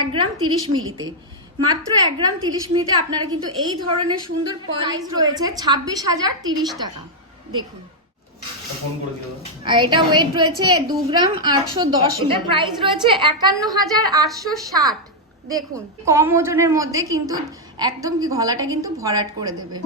1 গ্রাম 30 মিলিতে। মাত্র 1 গ্রাম 30 মিলিতে আপনারা কিন্তু এই ধরনের সুন্দর পার্লস রয়েছে 26,030 টাকা। দেখুন, আর এটা ওয়েট রয়েছে 2 গ্রাম 810। এটার প্রাইস রয়েছে 51,860। দেখুন, কম ওজনের মধ্যে কিন্তু একদম কি গলাটা কিন্তু ভরাট করে দেবে।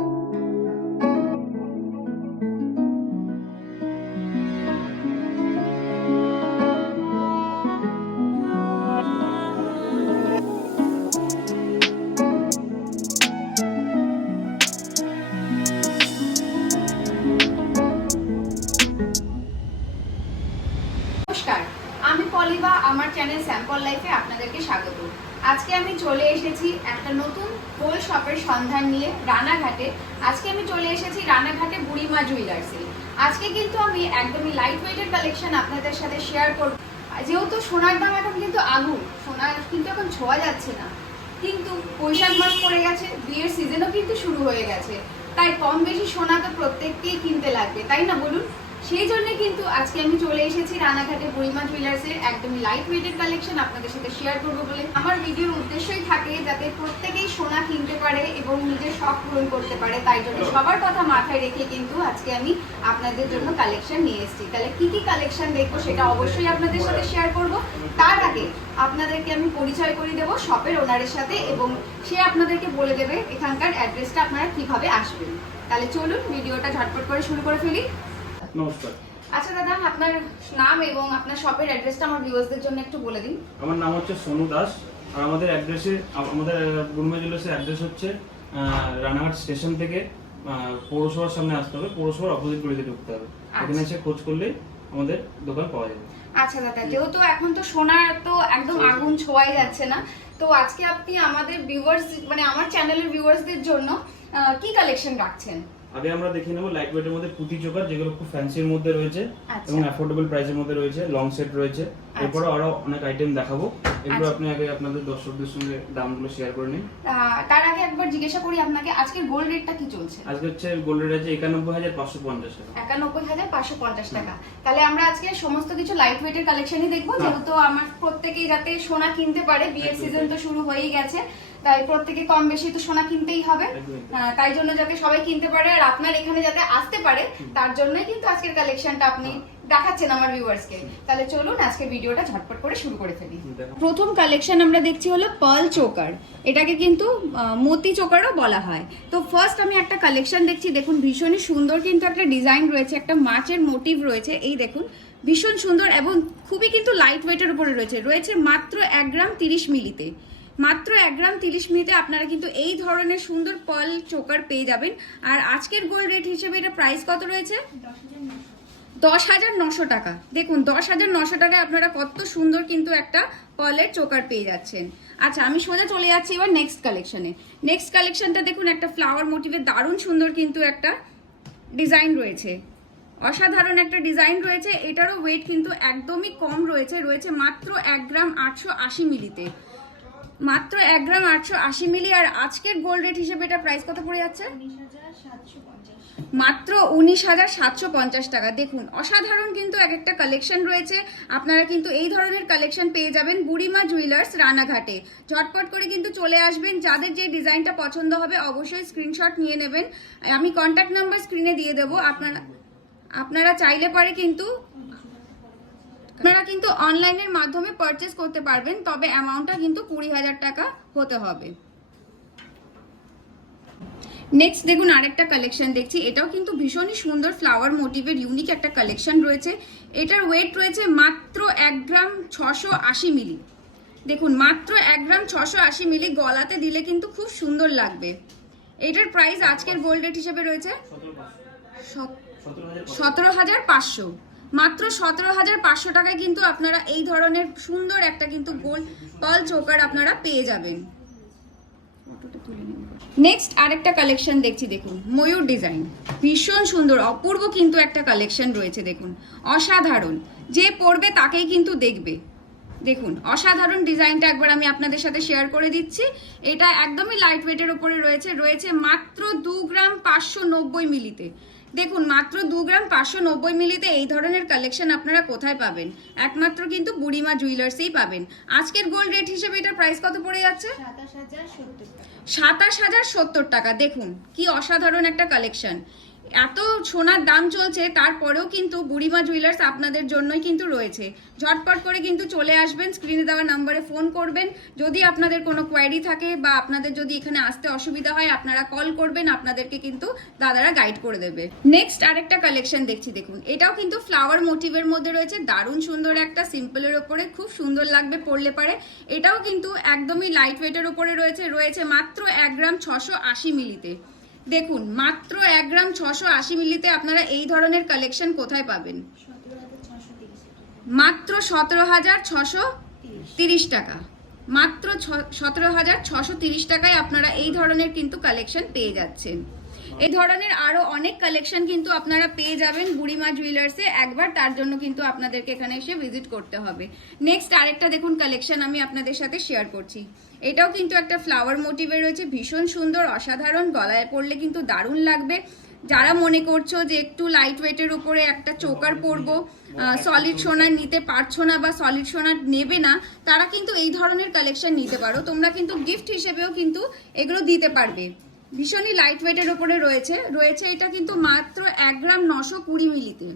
নমস্কার, আমি পলিবা, আমার চ্যানেল স্যাম্পল লাইফে আপনাদেরকে স্বাগত। আজকে আমি চলে এসেছি একটা নতুন গোল্ড শপের সন্ধান নিয়ে রানাঘাটে। আজকে আমি চলে এসেছি রানাঘাটে বুড়িমা জুয়েলার্সে। আজকে কিন্তু আমি একদমই লাইট ওয়েটের কালেকশন আপনাদের সাথে শেয়ার করব। যেহেতু সোনার দাম এখন কিন্তু আগুন, সোনা কিন্তু এখন ছোঁয়া যাচ্ছে না, কিন্তু বৈশাখ মাস পড়ে গেছে, বিয়ের সিজনও কিন্তু শুরু হয়ে গেছে, তাই কম বেশি সোনা তো প্রত্যেককেই কিনতে লাগবে, তাই না বলুন? সেই জন্য কিন্তু আজকে আমি চলে এসেছি রানাঘাটে বুড়িমা জুয়েলার্সের একদমই লাইট ওয়েটের কালেকশন আপনাদের সাথে শেয়ার করবো বলে। আমার ভিডিওর উদ্দেশ্যই থাকে যাতে প্রত্যেকেই সোনা কিনতে পারে এবং নিজের শখ পূরণ করতে পারে, তাই জন্য সবার কথা মাথায় রেখে কিন্তু আজকে আমি আপনাদের জন্য কালেকশন নিয়ে এসেছি। তাহলে কি কি কালেকশন দেখবো সেটা অবশ্যই আপনাদের সাথে শেয়ার করব। তার আগে আপনাদেরকে আমি পরিচয় করে দেবো শপের ওনারের সাথে, এবং সে আপনাদেরকে বলে দেবে এখানকার অ্যাড্রেসটা আপনারা কিভাবে আসবেন। তাহলে চলুন ভিডিওটা ঝটপট করে শুরু করে ফেলি। নমস্কার। আচ্ছা দাদা, আপনার নাম এবং আপনার শপের অ্যাড্রেসটা আমার ভিউয়ার্সদের জন্য একটু বলে দিন। আমার নাম হচ্ছে সোনু দাস, আর আমাদের বুড়িমা জুয়েলার্সের অ্যাড্রেস হচ্ছে রানাঘাট স্টেশন থেকে পৌরসভার সামনে আসতে হবে, পৌরসভার অপোজিট গলিতে ঢুকতে হবে। এখানে এসে খোঁজ করলেই আমাদের দোকান পাওয়া যাবে। আচ্ছা দাদা, যেহেতু এখন তো সোনার তো একদম আগুন ছোঁয়াই যাচ্ছে না, তো আজকে আপনি আমাদের ভিউয়ার্স মানে আমার চ্যানেলের ভিউয়ার্সদের জন্য কি কালেকশন রাখছেন? আগে আমরা দেখে নেব লাইট ওয়েটের মধ্যে পুঁতি চোকার, যেগুলো খুব ফ্যান্সির মধ্যে রয়েছে এবং অ্যাফোর্ডেবল প্রাইসের মধ্যে রয়েছে, লং সেট রয়েছে। এরপরে আরো অনেক আইটেম দেখাবো, এগুলো আপনি আগে আপনাদের দর্শকদের সঙ্গে দামগুলো শেয়ার করে নিন। তার আগে একবার জিজ্ঞাসা করি আপনাকে, আজকের গোল্ড রেটটা কি চলছে? আজকে হচ্ছে গোল্ড রেট আছে 91,550 টাকা। 91,550 টাকা। তাহলে আমরা আজকে সমস্ত কিছু লাইট ওয়েটের কালেকশনই দেখবো, যেহেতু আমার প্রত্যেকেই যাতে সোনা কিনতে পারে, বিয়ের সিজন তো শুরু হয়েই গেছে, তাই প্রত্যেকে কম বেশি তো সোনা কিনতেই হবে, তাই জন্য যাতে সবাই কিনতে পারে আর আপনার এখানে যাতে আসতে পারে, তার জন্যই কিন্তু আজকের কালেকশনটা আপনি দেখাচ্ছেন আমার ভিউয়ার্সকে। তাহলে চলুন আজকে ভিডিওটা ঝটপট করে শুরু করে ফেলি। প্রথম কালেকশন আমরা দেখছি হলো পার্ল চোকার, এটাকে কিন্তু মতি চোকারও বলা হয়। তো ফার্স্ট আমি একটা কালেকশন দেখছি, দেখুন ভীষণই সুন্দর কিন্তু একটা ডিজাইন রয়েছে, একটা মাছের মোটিভ রয়েছে, এই দেখুন ভীষণ সুন্দর এবং খুবই কিন্তু লাইট ওয়েটের উপরে রয়েছে মাত্র 1 গ্রাম 30 মিলিতে। মাত্র 1 গ্রাম 30 মিলিতে আপনারা কিন্তু এই ধরনের সুন্দর পার্ল চোকার পেয়ে যাবেন। আর আজকের গোল্ড রেট হিসেবে এটা প্রাইস কত রয়েছে? 10,900 টাকা। দেখুন 10,900 টাকায় আপনারা কত সুন্দর কিন্তু একটা পার্লের চোকার পেয়ে যাচ্ছেন। আচ্ছা, আমি সোজা চলে যাচ্ছি এবার নেক্সট কালেকশনে। নেক্সট কালেকশনটা দেখুন, একটা ফ্লাওয়ার মোটিভের দারুণ সুন্দর কিন্তু একটা ডিজাইন রয়েছে, অসাধারণ একটা ডিজাইন রয়েছে। এটারও ওয়েট কিন্তু একদমই কম রয়েছে মাত্র 1 গ্রাম 880 মিলিতে। মাত্র 1 গ্রাম 880 মিলি। আর আজকের গোল্ড রেট হিসেবে এটা প্রাইস কত পড়ে যাচ্ছে? মাত্র 19,750 টাকা। দেখুন অসাধারণ কিন্তু এক একটা কালেকশন রয়েছে, আপনারা কিন্তু এই ধরনের কালেকশন পেয়ে যাবেন বুড়িমা জুয়েলার্স রানাঘাটে। ঝটপট করে কিন্তু চলে আসবেন, যাদের যে ডিজাইনটা পছন্দ হবে অবশ্যই স্ক্রিনশট নিয়ে নেবেন, আমি কন্ট্যাক্ট নাম্বার স্ক্রিনে দিয়ে দেবো। আপনারা চাইলে পারে কিন্তু আপনারা কিন্তু অনলাইনের মাধ্যমে পারচেজ করতে পারবেন, তবে অ্যামাউন্টটা কিন্তু 20,000 টাকা হতে হবে। নেক্সট দেখুন আরেকটা কালেকশন দেখছি, এটাও কিন্তু ভীষণই সুন্দর ফ্লাওয়ার মোটিভের ইউনিক একটা কালেকশন রয়েছে। এটার ওয়েট রয়েছে মাত্র 1 গ্রাম 680 মিলি। দেখুন মাত্র 1 গ্রাম 680 মিলি, গলাতে দিলে কিন্তু খুব সুন্দর লাগবে। এটার প্রাইস আজকের গোল্ড রেট হিসেবে রয়েছে 17,500। মাত্র 17,500 টাকায় কিন্তু আপনারা এই ধরনের সুন্দর একটা কিন্তু গোল্ড পার্ল চোকার আপনারা পেয়ে যাবেন। নেক্সট আরেকটা কালেকশন দেখছি, দেখুন ময়ূর ডিজাইন, ভীষণ সুন্দর অপূর্ব কিন্তু একটা কালেকশন রয়েছে। দেখুন অসাধারণ, যে পরবে তাকেই কিন্তু দেখবে। দেখুন অসাধারণ ডিজাইনটা একবার আমি আপনাদের সাথে শেয়ার করে দিচ্ছি। এটা একদমই লাইট ওয়েটের উপরে রয়েছে মাত্র 2 গ্রাম 590 মিলিতে। দেখুন মাত্র 2 গ্রাম 590 মিলিতে এই ধরনের কালেকশন আপনারা কোথায় পাবেন? একমাত্র কিন্তু বুড়িমা জুয়েলার্সেই পাবেন। আজকের গোল্ড রেট হিসেবে এটার প্রাইস কত পড়ে যাচ্ছে? 27,070 টাকা। দেখুন কি অসাধারণ একটা কালেকশন। এত সোনার দাম চলছে তারপরেও কিন্তু বুড়িমা জুয়েলার্স আপনাদের জন্যই কিন্তু রয়েছে। ঝটপট করে কিন্তু চলে আসবেন, স্ক্রিনে দেওয়া নাম্বারে ফোন করবেন। যদি আপনাদের কোনো কোয়ারি থাকে বা আপনাদের যদি এখানে আসতে অসুবিধা হয় আপনারা কল করবেন, আপনাদেরকে কিন্তু দাদারা গাইড করে দেবে। নেক্সট আরেকটা কালেকশন দেখছি, দেখুন এটাও কিন্তু ফ্লাওয়ার মোটিভের মধ্যে রয়েছে। দারুণ সুন্দর একটা সিম্পলের ওপরে, খুব সুন্দর লাগবে পরলে পারে। এটাও কিন্তু একদমই লাইট ওয়েটের ওপরে রয়েছে মাত্র 1 গ্রাম 680 মিলিতে। দেখুন মাত্র 1 গ্রাম 680 মিলিতে আপনারা এই ধরনের কালেকশন কোথায় পাবেন? মাত্র 17,630 টাকা। মাত্র 17,630 টাকায় আপনারা এই ধরনের কিন্তু কালেকশন পেয়ে যাচ্ছেন। এই ধরনের আরো অনেক কালেকশন কিন্তু আপনারা পেয়ে যাবেন বুড়িমা জুয়েলার্সে। একবার তার জন্য কিন্তু আপনাদেরকে এখানে এসে ভিজিট করতে হবে। নেক্সট আরেকটা দেখুন কালেকশন আমি আপনাদের সাথে শেয়ার করছি। এটাও কিন্তু একটা ফ্লাওয়ার মোটিভে রয়েছে, ভীষণ সুন্দর অসাধারণ, গলায় পরলে কিন্তু দারুণ লাগবে। যারা মনে করছো যে একটু লাইট ওয়েটের উপরে একটা চোকার পরবো, সলিড সোনা নিতে পারছো না বা সলিড সোনা নেবে না, তারা কিন্তু এই ধরনের কালেকশন নিতে পারো। তোমরা কিন্তু গিফট হিসেবেও কিন্তু এগুলো দিতে পারবে। ভীষণই লাইট ওয়েটের উপরে রয়েছে এটা কিন্তু মাত্র 1 গ্রাম 920 মিলিতে।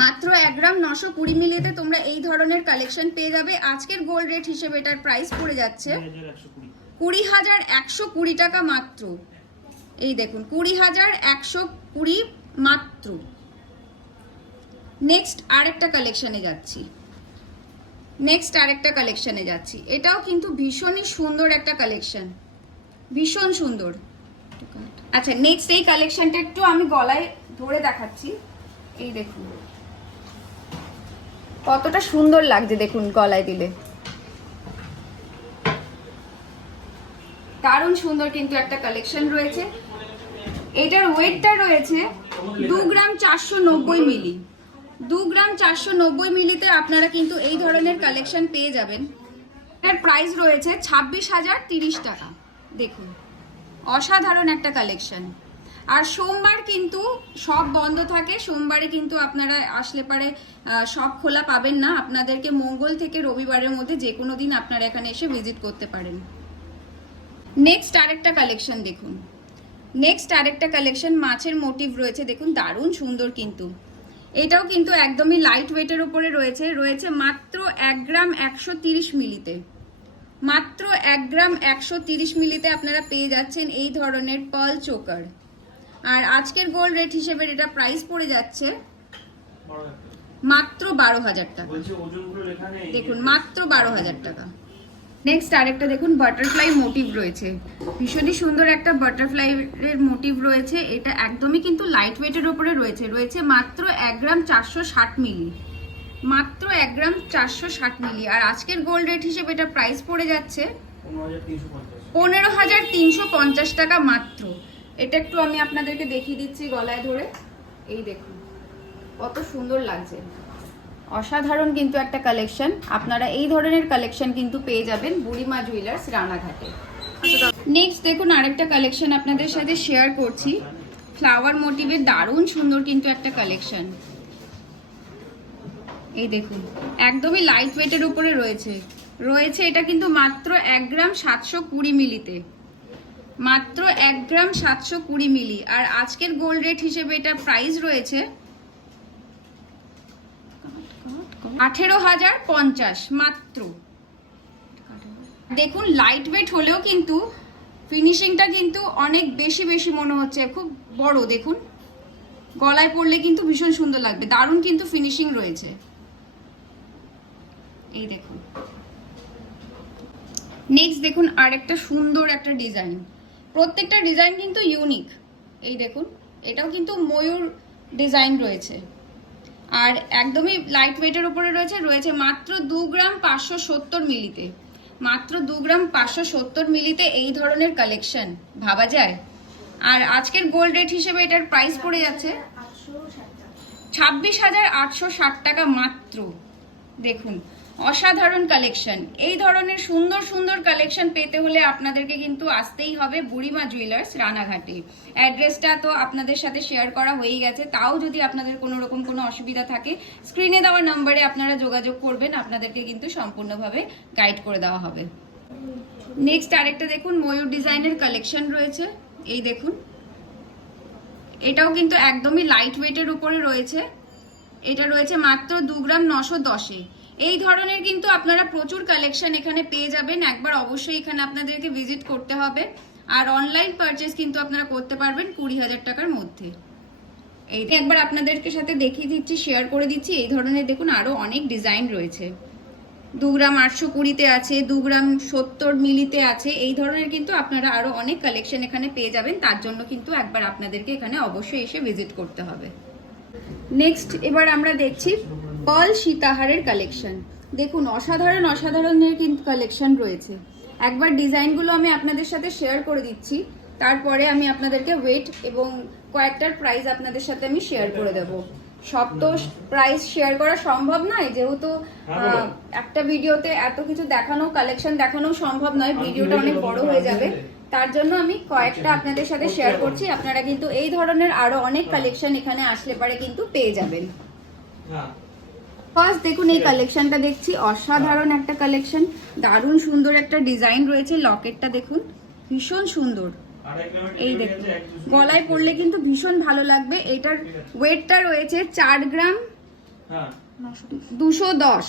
মাত্র 1 গ্রাম 920 মিলিতে তোমরা এই ধরনের কালেকশন পেয়ে যাবে। আজকের গোল্ড রেট হিসেবে এটার প্রাইস পড়ে যাচ্ছে 20,120 টাকা মাত্র। এই দেখুন 20,120 মাত্র। নেক্সট আরেকটা কালেকশনে যাচ্ছি। এটাও কিন্তু ভীষণই সুন্দর একটা কালেকশন, ভীষণ সুন্দর। আচ্ছা নেক্সট এই কালেকশনটা একটু আমি গলায় ধরে দেখাচ্ছি। এই দেখুন কতটা সুন্দর লাগছে, দেখুন গলায় দিলে দারুণ সুন্দর কিন্তু একটা কালেকশন রয়েছে। এটার ওয়েটটা রয়েছে 2 গ্রাম 490 মিলি। 2 গ্রাম 490 মিলিতে আপনারা কিন্তু এই ধরনের কালেকশন পেয়ে যাবেন। এটার প্রাইস রয়েছে 26,030 টাকা। দেখুন অসাধারণ একটা কালেকশন। আর সোমবার কিন্তু সব বন্ধ থাকে, সোমবারে কিন্তু আপনারা আসলে পারে সব খোলা পাবেন না। আপনাদেরকে মঙ্গল থেকে রবিবারের মধ্যে যে কোনো দিন আপনারা এখানে এসে ভিজিট করতে পারেন। নেক্সট আরেকটা কালেকশন দেখুন। নেক্সট আরেকটা কালেকশন মাছের মোটিভ রয়েছে, দেখুন দারুণ সুন্দর কিন্তু। এটাও কিন্তু একদমই লাইট ওয়েটের উপরে রয়েছে মাত্র 1 গ্রাম 130 মিলিতে। মাত্র 1 গ্রাম 130 মিলিতে আপনারা পেয়ে যাচ্ছেন এই ধরনের পার্ল চোকার। আর আজকের গোল্ড রেট হিসেবে এটা প্রাইস পড়ে যাচ্ছে মাত্র 12,000 টাকা। দেখুন মাত্র 12,000 টাকা। নেক্সট আরেকটা দেখুন বাটারফ্লাই মোটিভ রয়েছে, ভীষণই সুন্দর একটা বাটারফ্লাই এর মোটিভ রয়েছে। এটা একদমই কিন্তু লাইট ওয়েটের উপরে রয়েছে মাত্র 1 গ্রাম 460 মিলি। মাত্র 1 গ্রাম 460 মিলি। আর আজকের গোল্ড রেট হিসেবে এটা প্রাইস পড়ে যাচ্ছে 15,350 টাকা মাত্র। এটা একটু আমি আপনাদেরকে দেখিয়ে দিচ্ছি গলায় ধরে। এই দেখুন কত সুন্দর লাগছে, অসাধারণ কিন্তু একটা কালেকশন। আপনারা এই ধরনের কালেকশন কিন্তু পেয়ে যাবেন বুড়িমা জুয়েলার্স রানাঘাটে। নেক্সট দেখুন আরেকটা কালেকশন আপনাদের সাথে শেয়ার করছি। ফ্লাওয়ার মোটিভের দারুণ সুন্দর কিন্তু একটা কালেকশন। এই দেখুন একদমই লাইট ওয়েটের উপরে রয়েছে এটা কিন্তু মাত্র 1 গ্রাম 720 মিলিতে। মাত্র 1 গ্রাম 720 মিলি। আর আজকের গোল্ড রেট হিসেবে এটা প্রাইস রয়েছে 18,050 মাত্র। দেখুন লাইট ওয়েট হলেও কিন্তু ফিনিশিংটা কিন্তু অনেক বেশি মনে হচ্ছে, খুব বড়। দেখুন গলায় পরলে কিন্তু ভীষণ সুন্দর লাগবে, দারুণ কিন্তু ফিনিশিং রয়েছে। এই দেখুন নেক্সট দেখুন আরেকটা সুন্দর একটা ডিজাইন। প্রত্যেকটা ডিজাইন কিন্তু ইউনিক। এই দেখুন এটাও কিন্তু ময়ূর ডিজাইন রয়েছে আর একদমই লাইট ওয়েটের উপরে রয়েছে মাত্র 2 গ্রাম 570 মিলিতে। মাত্র 2 গ্রাম 570 মিলিতে এই ধরনের কালেকশন ভাবা যায়। আর আজকের গোল্ড রেট হিসেবে এটার প্রাইস পড়ে যাচ্ছে 26,860 টাকা মাত্র। দেখুন অসাধারণ কালেকশন। এই ধরনের সুন্দর সুন্দর কালেকশন পেতে হলে আপনাদেরকে কিন্তু আসতেই হবে বুড়িমা জুয়েলার্স রানাঘাটে। অ্যাড্রেসটা তো আপনাদের সাথে শেয়ার করা হয়েই গেছে, তাও যদি আপনাদের কোনো রকম কোনো অসুবিধা থাকে স্ক্রিনে দেওয়া নম্বরে আপনারা যোগাযোগ করবেন, আপনাদেরকে কিন্তু সম্পূর্ণভাবে গাইড করে দেওয়া হবে। নেক্সট আরেকটা দেখুন ময়ূর ডিজাইনের কালেকশন রয়েছে, এই দেখুন এটাও কিন্তু একদমই লাইট ওয়েটের উপরে রয়েছে। এটা রয়েছে মাত্র 2 গ্রাম 910-এ। এই ধরনের কিন্তু আপনারা প্রচুর কালেকশন এখানে পেয়ে যাবেন, একবার অবশ্যই এখানে আপনাদেরকে ভিজিট করতে হবে। আর অনলাইন পারচেস কিন্তু আপনারা করতে পারবেন 20,000 টাকার মধ্যে। এইটা একবার আপনাদেরকে সাথে দেখিয়ে দিচ্ছি, শেয়ার করে দিচ্ছি। এই ধরনের দেখুন আরো অনেক ডিজাইন রয়েছে, 2 গ্রাম 820-তে আছে, 2 গ্রাম 70 মিলিতে আছে। এই ধরনের কিন্তু আপনারা আরো অনেক কালেকশন এখানে পেয়ে যাবেন, তার জন্য কিন্তু একবার আপনাদেরকে এখানে অবশ্যই এসে ভিজিট করতে হবে। নেক্সট এবার আমরা দেখছি পার্ল সীতাহারের কালেকশন। দেখুন অসাধারণ অসাধারণের কিন্তু কালেকশন রয়েছে। একবার ডিজাইনগুলো আমি আপনাদের সাথে শেয়ার করে দিচ্ছি, তারপরে আমি আপনাদেরকে ওয়েট এবং কয়েকটার প্রাইস আপনাদের সাথে আমি শেয়ার করে দেব। সব তো প্রাইস শেয়ার করা সম্ভব নয়, যেহেতু একটা ভিডিওতে এত কিছু দেখানো কালেকশন দেখানো সম্ভব নয়, ভিডিওটা অনেক বড় হয়ে যাবে। তার জন্য আমি কয়েকটা আপনাদের সাথে শেয়ার করছি। আপনারা কিন্তু এই ধরনের আরো অনেক কালেকশন এখানে আসলে পরে কিন্তু পেয়ে যাবেন। ফার্স্ট দেখুন এই কালেকশনটা দেখছি, অসাধারণ একটা কালেকশন, দারুণ সুন্দর একটা ডিজাইন রয়েছে। লকেটটা দেখুন ভীষণ সুন্দর, এই দেখুন গলায় পরলে কিন্তু ভীষণ ভালো লাগবে। এটার ওয়েটটা রয়েছে 4 গ্রাম 210,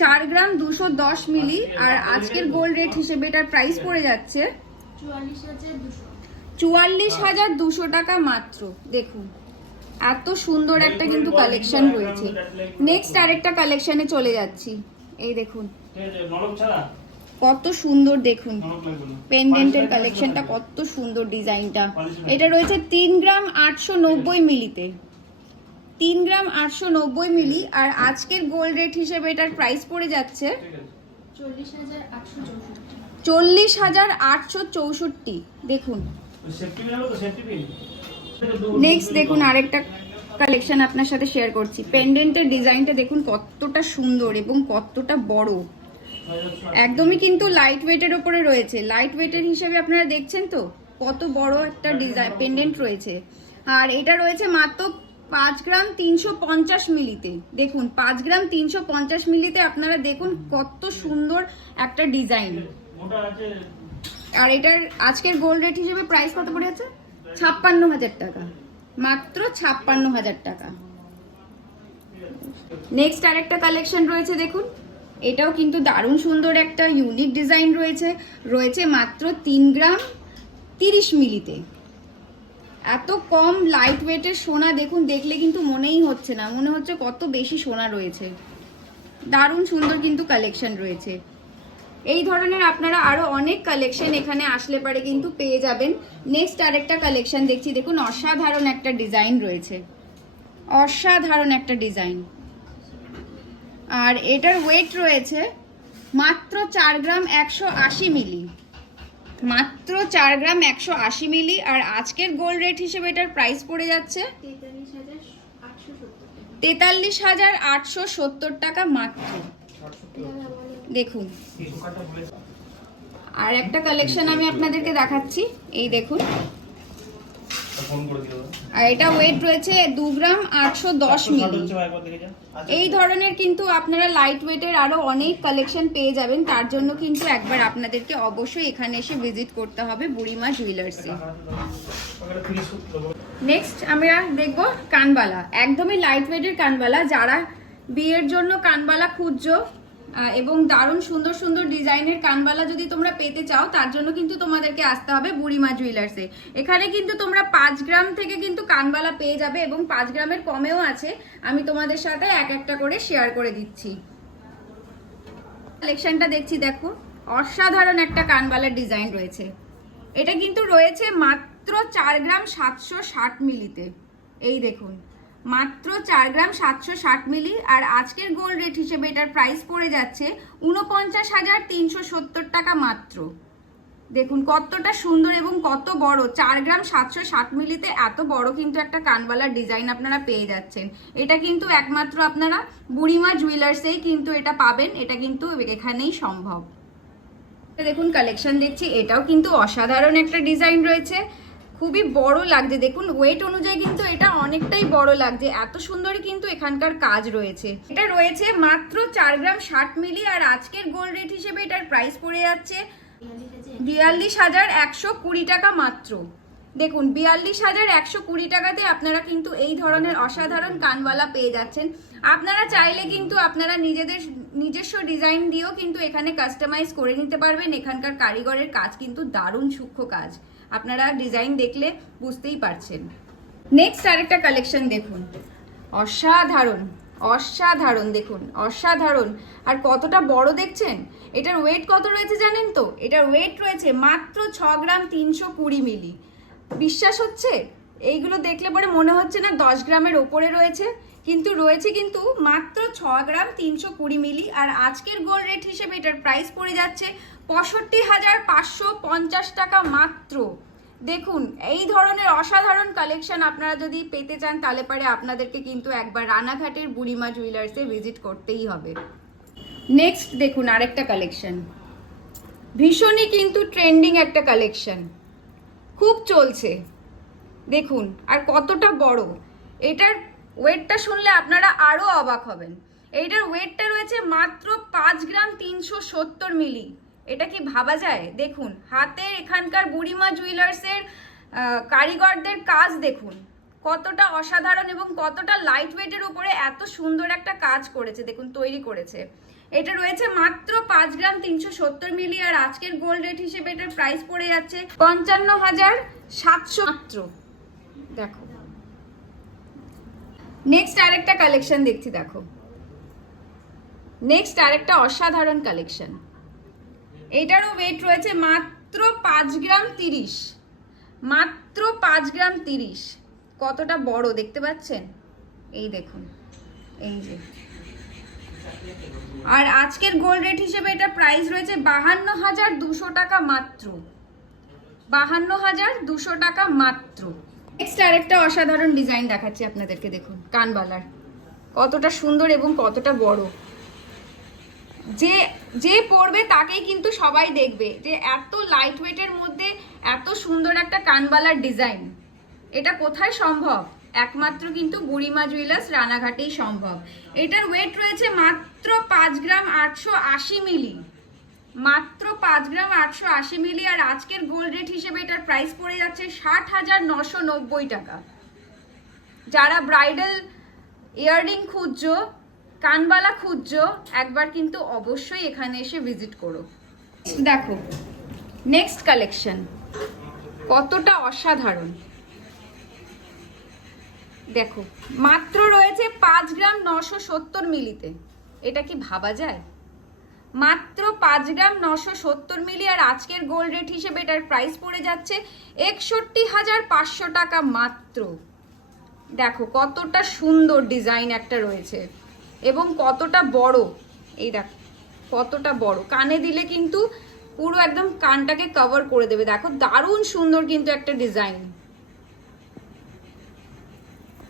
4 গ্রাম 210 মিলি। আর আজকের গোল্ড রেট হিসেবে এটার প্রাইস পড়ে যাচ্ছে 44,200 টাকা মাত্র। দেখুন এত সুন্দর একটা কিন্তু কালেকশন রয়েছে। নেক্সট আরেকটা কালেকশনে চলে যাচ্ছি, এই দেখুন কত সুন্দর, দেখুন পেন্ডেন্টের কালেকশনটা কত সুন্দর ডিজাইনটা। এটা রয়েছে 3 গ্রাম 890 মিলিতে, 3 গ্রাম 890 মিলি। আর আজকের গোল্ড রেট হিসেবে এটার প্রাইস পড়ে যাচ্ছে 40,864। দেখুন নেক্সট দেখুন আরেকটা কালেকশন আপনার সাথে শেয়ার করছি। পেন্ডেন্টের ডিজাইনটা দেখুন কতটা সুন্দর এবং কতটা বড়, একদমই কিন্তু লাইট ওয়েটের উপরে রয়েছে। লাইট ওয়েটের হিসেবে আপনারা দেখছেন তো কত বড় একটা ডিজাইন পেন্ডেন্ট রয়েছে। আর এটা রয়েছে মাত্র 5 গ্রাম 350 মিলিতে। দেখুন 5 গ্রাম 350 মিলিতে আপনারা দেখুন কত সুন্দর একটা ডিজাইন। আর এটার আজকের গোল্ড রেট হিসেবে প্রাইস কত পড়ে আছে 56,000 টাকা, মাত্র 56,000 টাকা। নেক্সট আরেকটা কালেকশন রয়েছে, দেখুন এটাও কিন্তু দারুণ সুন্দর একটা ইউনিক ডিজাইন রয়েছে, রয়েছে মাত্র 3 গ্রাম 30 মিলিতে। এত কম লাইট ওয়েটের সোনা দেখুন, দেখলে কিন্তু মনেই হচ্ছে না, মনে হচ্ছে কত বেশি সোনা রয়েছে। দারুণ সুন্দর কিন্তু কালেকশন রয়েছে। এই ধরনের আপনারা আরো অনেক কালেকশন এখানে আসলে পরে কিন্তু পেয়ে যাবেন। নেক্সট আরেকটা কালেকশন দেখছি, দেখুন অসাধারণ একটা ডিজাইন রয়েছে, অসাধারণ একটা ডিজাইন। আর এটার ওয়েট রয়েছে মাত্র 4 গ্রাম 180 মিলি, মাত্র 4 গ্রাম 180 মিলি। আর আজকের গোল্ড রেট হিসেবে এটার প্রাইস পড়ে যাচ্ছে 43,870 টাকা মাত্র। দেখুন আর একটা কালেকশন আমি আপনাদেরকে দেখাচ্ছি, এই দেখুন। আর এটা ওয়েট রয়েছে 2 গ্রাম 810 মিলি। এই ধরনের কিন্তু আপনারা লাইট ওয়েটের আরো অনেক কালেকশন পেয়ে যাবেন, তার জন্য কিন্তু একবার আপনাদেরকে অবশ্যই এখানে এসে ভিজিট করতে হবে বুড়িমা জুয়েলার্সে। নেক্সট আমরা দেখবো কানবালা, একদমই লাইট ওয়েটের কানবালা। যারা বিয়ের জন্য কানবালা খুঁজছো এবং দারুণ সুন্দর সুন্দর ডিজাইনের কানবালা যদি তোমরা পেতে চাও, তার জন্য কিন্তু তোমাদেরকে আসতে হবে বুড়িমা জুয়েলার্সে। এখানে কিন্তু তোমরা 5 গ্রাম থেকে কিন্তু কানবালা পেয়ে যাবে এবং 5 গ্রামের কমেও আছে। আমি তোমাদের সাথে এক একটা করে শেয়ার করে দিচ্ছি। কালেকশনটা দেখছি, দেখো অসাধারণ একটা কানবালার ডিজাইন রয়েছে। এটা কিন্তু রয়েছে মাত্র 4 গ্রাম 760 মিলিতে, এই দেখুন মাত্র 4 গ্রাম 760 মিলি। আর আজকের গোল্ড রেট হিসেবে এটার প্রাইস পড়ে যাচ্ছে 49,370 টাকা মাত্র। দেখুন কতটা সুন্দর এবং কত বড়, 4 গ্রাম 760 মিলিতে এত বড় কিন্তু একটা কানবালার ডিজাইন আপনারা পেয়ে যাচ্ছেন। এটা কিন্তু একমাত্র আপনারা বুড়িমা জুয়েলার্সেই কিন্তু এটা পাবেন, এটা কিন্তু এখানেই সম্ভব। দেখুন কালেকশন দেখছি, এটাও কিন্তু অসাধারণ একটা ডিজাইন রয়েছে, খুবই বড় লাগছে। দেখুন ওয়েট অনুযায়ী কিন্তু এটা অনেকটাই বড় লাগছে, এত সুন্দর কিন্তু এখানকার কাজ রয়েছে। এটা রয়েছে মাত্র 4 গ্রাম 60 মিলি, আর আজকের গোল্ড রেট হিসেবে এটার প্রাইস পড়ে যাচ্ছে 42,120 টাকা মাত্র। দেখুন 42,120 টাকাতে আপনারা কিন্তু এই ধরনের অসাধারণ কানবালা পেয়ে যাচ্ছেন। আপনারা চাইলে কিন্তু আপনারা নিজস্ব ডিজাইন দিয়েও কিন্তু এখানে কাস্টমাইজ করে নিতে পারবেন। এখানকার কারিগরের কাজ কিন্তু দারুণ সূক্ষ্ম কাজ, আপনারা ডিজাইন দেখলে বুঝতেই পারছেন। নেক্সট আরেকটা কালেকশন দেখুন, অসাধারণ অসাধারণ, দেখুন অসাধারণ। আর কতটা বড় দেখছেন, এটার ওয়েট কত রয়েছে জানেন তো? এটার ওয়েট রয়েছে মাত্র 6 গ্রাম 320 মিলি। বিশ্বাস হচ্ছে? এইগুলো দেখলে পরে মনে হচ্ছে না 10 গ্রামের ওপরে রয়েছে, কিন্তু রয়েছে কিন্তু মাত্র 6 গ্রাম 320 মিলি। আর আজকের গোল্ড রেট হিসেবে এটার প্রাইস পড়ে যাচ্ছে 65,550 টাকা মাত্র। দেখুন এই ধরনের অসাধারণ কালেকশন আপনারা যদি পেতে চান তাহলে পরে আপনাদেরকে কিন্তু একবার রানাঘাটের বুড়িমা জুয়েলার্সে ভিজিট করতেই হবে। নেক্সট দেখুন আরেকটা কালেকশন, ভীষণই কিন্তু ট্রেন্ডিং একটা কালেকশন, খুব চলছে। দেখুন আর কতটা বড়, এটার ওয়েটটা শুনলে আপনারা আরও অবাক হবেন। এইটার ওয়েটটা রয়েছে মাত্র 5 গ্রাম 370 মিলি। এটা কি ভাবা যায়? দেখুন হাতে এখানকার বুড়িমা জুয়েলার্সের কারিগরদের কাজ দেখুন কতটা অসাধারণ এবং কতটা লাইট ওয়েটের উপরে এত সুন্দর একটা কাজ করেছে, দেখুন তৈরি করেছে। এটা রয়েছে মাত্র 5 গ্রাম 370 মিলি, আর আজকের গোল্ড রেট হিসেবে এটার প্রাইস পড়ে যাচ্ছে 55,700 মাত্র। দেখো নেক্সট আরেকটা কালেকশন দেখছি, দেখো নেক্সট আরেকটা অসাধারণ কালেকশন। এটারও ওয়েট রয়েছে মাত্র 5 গ্রাম 30, মাত্র 5 গ্রাম 30। কতটা বড় দেখতে পাচ্ছেন, এই দেখুন, এই যে। আর আজকের গোল্ড রেট হিসেবে এটা প্রাইস রয়েছে 52,200 টাকা মাত্র, 52,200 টাকা মাত্র। নেক্সট আরেকটা অসাধারণ ডিজাইন দেখাচ্ছি আপনাদেরকে, দেখুন কানবালার কতটা সুন্দর এবং কতটা বড়। যে পরবে তাকেই কিন্তু সবাই দেখবে যে এত লাইট ওয়েটের মধ্যে এত সুন্দর একটা কানবালার ডিজাইন, এটা কোথায় সম্ভব? একমাত্র কিন্তু বুড়িমা জুয়েলার্স রানাঘাটেই সম্ভব। এটার ওয়েট রয়েছে মাত্র 5 গ্রাম 880 মিলি, মাত্র 5 গ্রাম 880 মিলি। আর আজকের গোল্ড রেট হিসেবে এটার প্রাইস পড়ে যাচ্ছে 60,990 টাকা। যারা ব্রাইডাল ইয়াররিং খুঁজছো, কানবালা খুঁজছো, একবার কিন্তু অবশ্যই এখানে এসে ভিজিট করো। দেখো নেক্সট কালেকশন কতটা অসাধারণ, দেখো মাত্র রয়েছে 5 গ্রাম 970 মিলিতে। এটা কি ভাবা যায়? মাত্র 5 গ্রাম 970 মিলি, আর আজকের গোল্ড রেট হিসেবে এটার প্রাইস পড়ে যাচ্ছে 61,500 টাকা মাত্র। দেখো কতটা সুন্দর ডিজাইন একটা রয়েছে এবং কতটা বড়, এই দেখো কতটা বড়, কানে দিলে কিন্তু পুরো একদম কানটাকে কভার করে দেবে। দেখো দারুণ সুন্দর কিন্তু একটা ডিজাইন।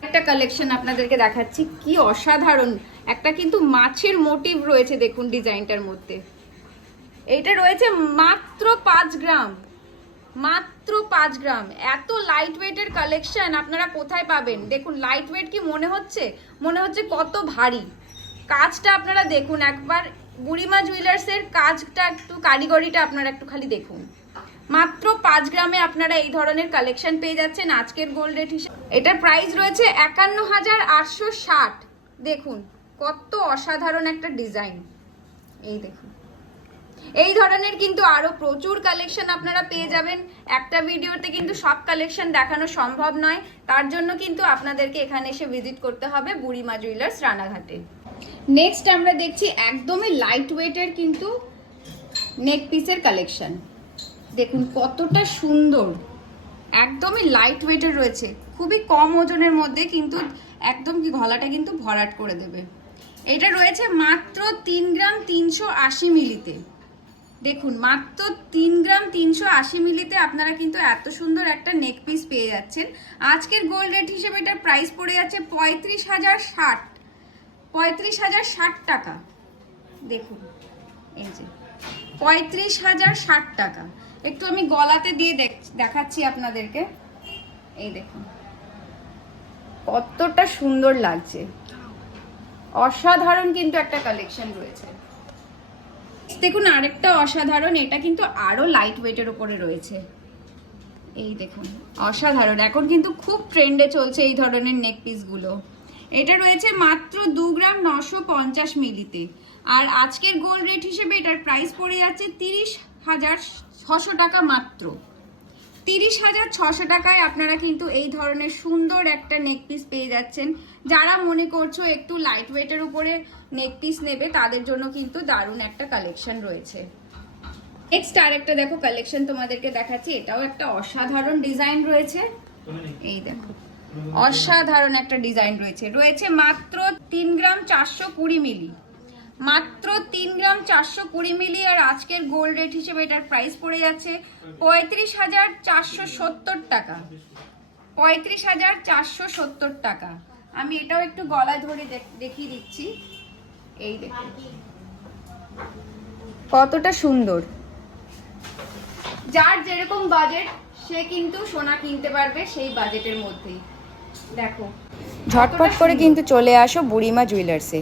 একটা কালেকশন আপনাদেরকে দেখাচ্ছি, কি অসাধারণ একটা কিন্তু মাছের মোটিভ রয়েছে দেখুন ডিজাইনটার মধ্যে। এটা রয়েছে মাত্র 5 গ্রাম, মাত্র 5 গ্রাম। এত লাইট ওয়েটের কালেকশন আপনারা কোথায় পাবেন? দেখুন লাইট ওয়েট কি মনে হচ্ছে? মনে হচ্ছে কত ভারী। কাজটা আপনারা দেখুন একবার, বুড়িমা জুয়েলার্সের কাজটা একটু, কারিগরিটা আপনারা একটু খালি দেখুন। মাত্র 5 গ্রামে আপনারা এই ধরনের কালেকশন পেয়ে যাচ্ছেন আজকের গোল্ড রেট হিসেবে। এটার প্রাইস রয়েছে 51,860। দেখুন কত অসাধারণ একটা ডিজাইন, এই দেখুন। এই ধরনের কিন্তু আরো প্রচুর কালেকশন আপনারা পেয়ে যাবেন। একটা ভিডিওতে কিন্তু সব কালেকশন দেখানো সম্ভব নয়, তার জন্য কিন্তু আপনাদেরকে এখানে এসে ভিজিট করতে হবে বুড়িমা জুয়েলার্স রানাঘাটে। নেক্সট আমরা দেখছি একদমই লাইট ওয়েটের কিন্তু নেক পিসের কালেকশন। দেখুন কতটা সুন্দর, একদমই লাইট ওয়েটের রয়েছে, খুবই কম ওজনের মধ্যে কিন্তু একদম কি গলাটা কিন্তু ভরাট করে দেবে। এটা রয়েছে মাত্র 3 গ্রাম 380 মিলিতে, দেখুন মাত্র 3 গ্রাম 380 মিলিতে আপনারা কিন্তু এত সুন্দর একটা নেক পিস পেয়ে যাচ্ছেন। আজকের গোল্ড রেট হিসেবে এটার প্রাইস পড়ে যাচ্ছে 35,060 টাকা। দেখুন এই যে 35,060 টাকা। একটু আমি গলাতে দিয়ে দেখাচ্ছি আপনাদেরকে। এই দেখুন কতটা সুন্দর লাগছে, অসাধারণ কিন্তু একটা কালেকশন রয়েছে। দেখুন আরেকটা অসাধারণ, এটা কিন্তু আরো লাইট ওয়েটের উপরে রয়েছে। এই দেখুন অসাধারণ, এখন কিন্তু খুব ট্রেন্ডে চলছে এই ধরনের নেক পিসগুলো। এটা রয়েছে মাত্র 2 গ্রাম 950 মিলিতে। আর আজকের গোল্ড রেট হিসেবে এটার প্রাইস পড়ে যাচ্ছে 30,600 টাকা। মাত্র 30,600 টাকায় আপনারা কিন্তু এই ধরনের সুন্দর একটা নেক পিস পেয়ে যাচ্ছেন। যারা মনে করছো একটু লাইট ওয়েটের উপরে নেক পিস নেবে তাদের জন্য কিন্তু দারুণ একটা কালেকশন রয়েছে। নেক্সট আরেকটা দেখো কালেকশন তোমাদেরকে দেখাচ্ছি, এটাও একটা অসাধারণ ডিজাইন রয়েছে। এই দেখো অসাধারণ একটা ডিজাইন রয়েছে মাত্র 3 গ্রাম 420 মিলি। মাত্র 3 গ্রাম 420 মিলি। আর আজকের গোল্ড রেট হিসেবে এটার প্রাইস পড়ে যাচ্ছে 35,470 টাকা। 35,470 টাকা। আমি এটাও একটু গলায় ধরে দেখিয়ে দিচ্ছি। এই দেখুন কতটা সুন্দর। যার যেরকম বাজেট সে কিন্তু সোনা কিনতে পারবে সেই বাজেটের মধ্যেই। দেখো ঝটপট করে কিন্তু চলে আসো বুড়িমা জুয়েলার্সে।